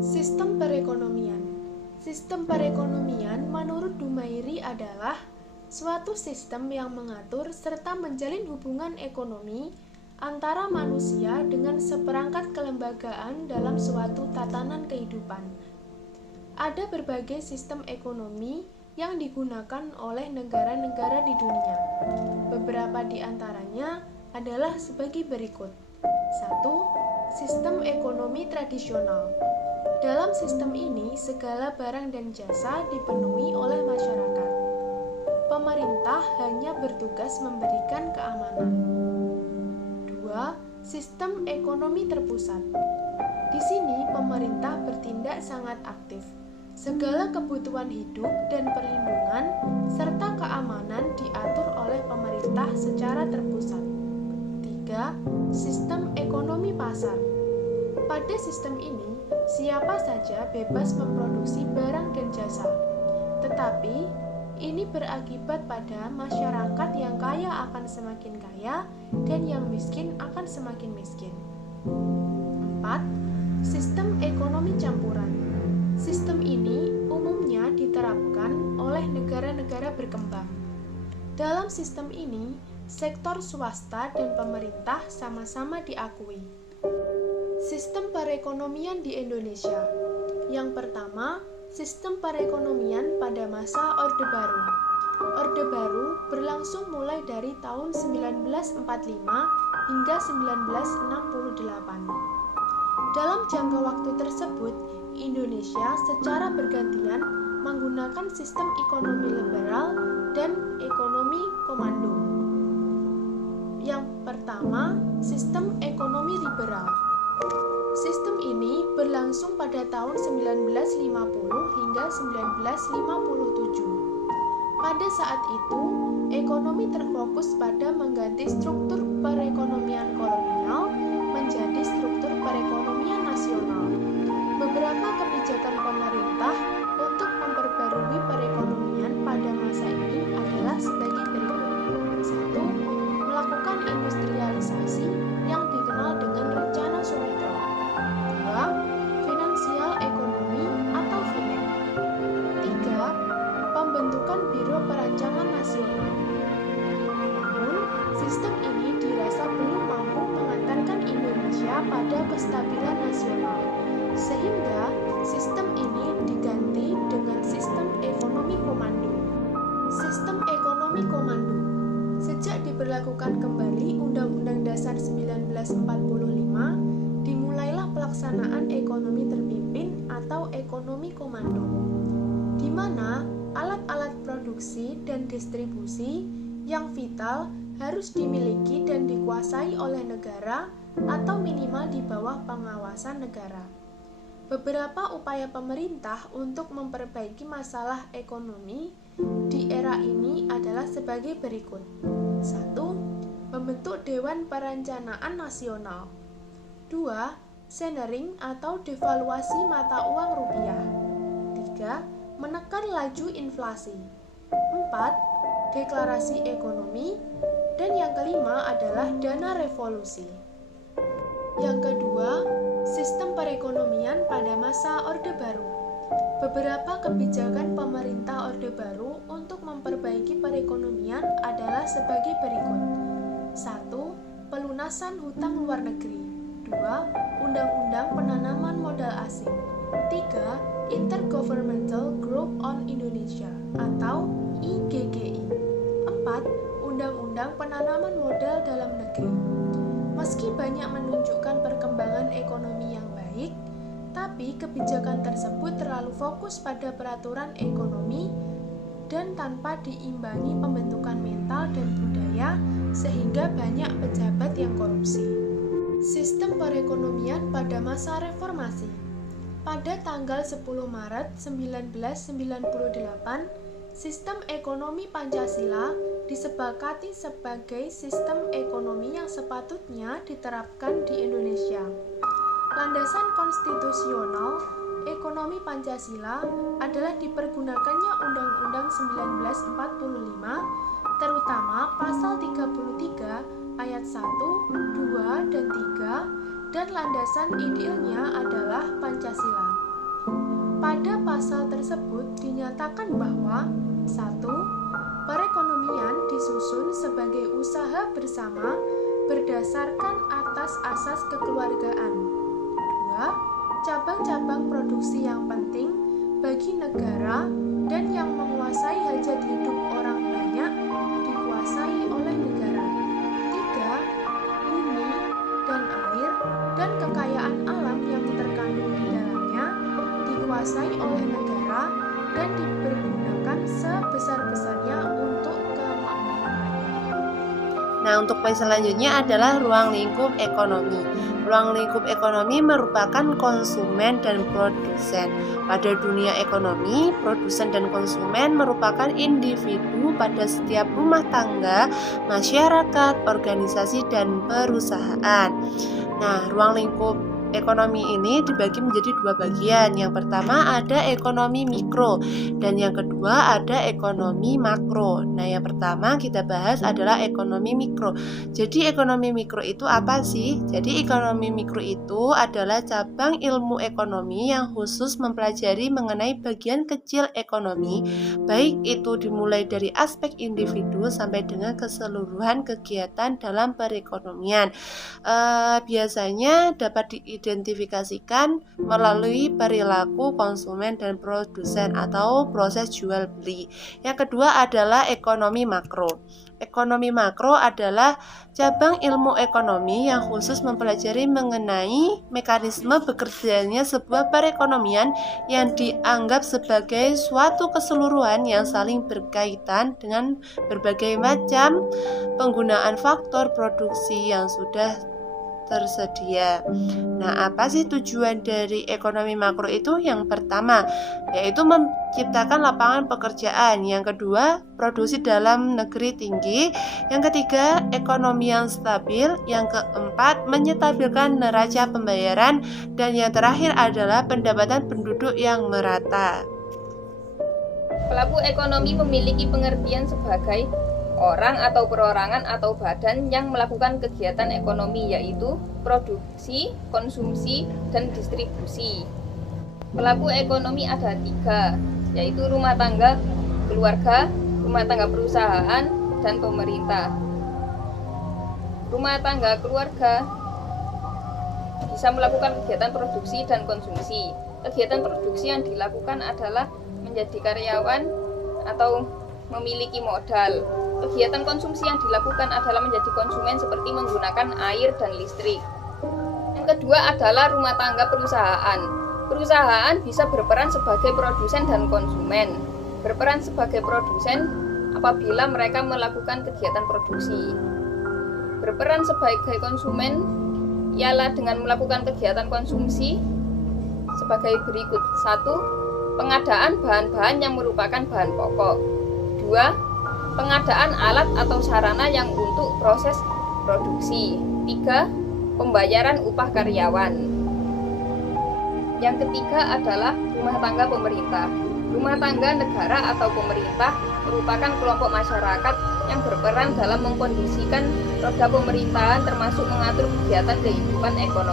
Sistem perekonomian. Sistem perekonomian menurut Dumairi adalah suatu sistem yang mengatur serta menjalin hubungan ekonomi antara manusia dengan seperangkat kelembagaan dalam suatu tatanan kehidupan. Ada berbagai sistem ekonomi yang digunakan oleh negara-negara di dunia. Beberapa di antaranya adalah sebagai berikut. 1. Sistem ekonomi tradisional. Dalam sistem ini, segala barang dan jasa dipenuhi oleh masyarakat. Pemerintah hanya bertugas memberikan keamanan. 2. Sistem ekonomi terpusat. Di sini, pemerintah bertindak sangat aktif. Segala kebutuhan hidup dan perlindungan serta keamanan diatur oleh pemerintah secara terpusat. 3. Sistem ekonomi pasar. Pada sistem ini, siapa saja bebas memproduksi barang dan jasa. Tetapi, ini berakibat pada masyarakat yang kaya akan semakin kaya dan yang miskin akan semakin miskin. 4. Sistem ekonomi campuran. Sistem ini umumnya diterapkan oleh negara-negara berkembang. Dalam sistem ini, sektor swasta dan pemerintah sama-sama diakui. Sistem perekonomian di Indonesia. Yang pertama, sistem perekonomian pada masa Orde Baru. Orde Baru berlangsung mulai dari tahun 1945 hingga 1968. Dalam jangka waktu tersebut, Indonesia secara bergantian menggunakan sistem ekonomi liberal dan ekonomi komando. Yang pertama, sistem ekonomi liberal. Sistem ini berlangsung pada tahun 1950 hingga 1957. Pada saat itu, ekonomi terfokus pada mengganti struktur perekonomian kolonial menjadi struktur perekonomian nasional. Beberapa kebijakan pemerintah untuk memperbarui perekonomian pada masa ini adalah sebagai berikut. 1. Melakukan industrialisasi yang dikenal dengan Rencana Sumitra. 2. Finansial ekonomi atau FINEK. 3. Pembentukan Biro Perancangan Nasional. Namun, sistem ini dirasa belum mampu mengantarkan Indonesia pada kestabilan nasional, sehingga sistem ini diganti dengan sistem ekonomi komando. Sistem ekonomi komando. Sejak diberlakukan kembali Undang-Undang Dasar 1945, dimulailah pelaksanaan ekonomi terpimpin atau ekonomi komando, di mana alat-alat produksi dan distribusi yang vital harus dimiliki dan dikuasai oleh negara atau minimal di bawah pengawasan negara. Beberapa upaya pemerintah untuk memperbaiki masalah ekonomi di era ini adalah sebagai berikut. 1. Membentuk Dewan Perencanaan Nasional. 2. Centering atau devaluasi mata uang rupiah. 3. Menekan laju inflasi. 4. Deklarasi ekonomi. Dan yang kelima adalah dana revolusi. Yang kedua, sistem perekonomian pada masa Orde Baru. Beberapa kebijakan pemerintah Orde Baru untuk memperbaiki perekonomian adalah sebagai berikut. 1. Pelunasan hutang luar negeri. 2. Undang-undang penanaman modal asing. 3. Intergovernmental Group on Indonesia atau IGGI. 4. Undang-undang penanaman modal dalam negeri. Meski banyak menunjukkan perkembangan ekonomi yang baik, tapi kebijakan tersebut terlalu fokus pada peraturan ekonomi dan tanpa diimbangi pembentukan mental dan budaya, sehingga banyak pejabat yang korupsi. Sistem perekonomian pada masa reformasi. Pada tanggal 10 Maret 1998, sistem ekonomi Pancasila disepakati sebagai sistem ekonomi yang sepatutnya diterapkan di Indonesia. Landasan konstitusional ekonomi Pancasila adalah dipergunakannya Undang-Undang 1945, terutama pasal 33 ayat 1, 2, dan 3 dan landasan idealnya adalah Pancasila. Pada pasal tersebut dinyatakan bahwa 1. Perekonomian disusun sebagai usaha bersama berdasarkan atas asas kekeluargaan. 2. Cabang-cabang produksi yang penting bagi negara dan yang menguasai hajat hidup orang banyak dikuasai oleh negara. 3. Bumi dan air dan kekayaan alam yang terkandung di dalamnya dikuasai oleh negara dan dipergunakan sebesar-besarnya untuk kemakmuran rakyat. Nah, untuk poin selanjutnya adalah ruang lingkup ekonomi. Ruang lingkup ekonomi merupakan konsumen dan produsen. Pada dunia ekonomi, produsen dan konsumen merupakan individu pada setiap rumah tangga, masyarakat, organisasi, dan perusahaan. Nah, ruang lingkup ekonomi ini dibagi menjadi dua bagian. Yang pertama ada ekonomi mikro dan yang kedua ada ekonomi makro. Nah, yang pertama kita bahas adalah ekonomi mikro. Jadi ekonomi mikro itu apa sih? Jadi ekonomi mikro itu adalah cabang ilmu ekonomi yang khusus mempelajari mengenai bagian kecil ekonomi, baik itu dimulai dari aspek individu sampai dengan keseluruhan kegiatan dalam perekonomian. Biasanya dapat diidentifikasikan melalui perilaku konsumen dan produsen atau proses jual beli. Yang kedua adalah ekonomi makro. Ekonomi makro adalah cabang ilmu ekonomi yang khusus mempelajari mengenai mekanisme bekerjanya sebuah perekonomian yang dianggap sebagai suatu keseluruhan yang saling berkaitan dengan berbagai macam penggunaan faktor produksi yang sudah tersedia. Nah, apa sih tujuan dari ekonomi makro itu? Yang pertama, yaitu menciptakan lapangan pekerjaan. Yang kedua, produksi dalam negeri tinggi. Yang ketiga, ekonomi yang stabil. Yang keempat, menyetabilkan neraca pembayaran. Dan yang terakhir adalah pendapatan penduduk yang merata. Pelaku ekonomi memiliki pengertian sebagai orang atau perorangan atau badan yang melakukan kegiatan ekonomi, yaitu produksi, konsumsi, dan distribusi. Pelaku ekonomi ada 3, yaitu rumah tangga, keluarga, rumah tangga perusahaan, dan pemerintah. Rumah tangga keluarga bisa melakukan kegiatan produksi dan konsumsi. Kegiatan produksi yang dilakukan adalah menjadi karyawan atau memiliki modal. Kegiatan konsumsi yang dilakukan adalah menjadi konsumen seperti menggunakan air dan listrik. Yang kedua adalah rumah tangga perusahaan. Perusahaan bisa berperan sebagai produsen dan konsumen. Berperan sebagai produsen apabila mereka melakukan kegiatan produksi. Berperan sebagai konsumen ialah dengan melakukan kegiatan konsumsi sebagai berikut. 1. Pengadaan bahan-bahan yang merupakan bahan pokok. 2. Pengadaan alat atau sarana yang untuk proses produksi. 3. Pembayaran upah karyawan. Yang ketiga adalah rumah tangga pemerintah. Rumah tangga negara atau pemerintah merupakan kelompok masyarakat yang berperan dalam mengkondisikan roda pemerintahan termasuk mengatur kegiatan kehidupan ekonomi.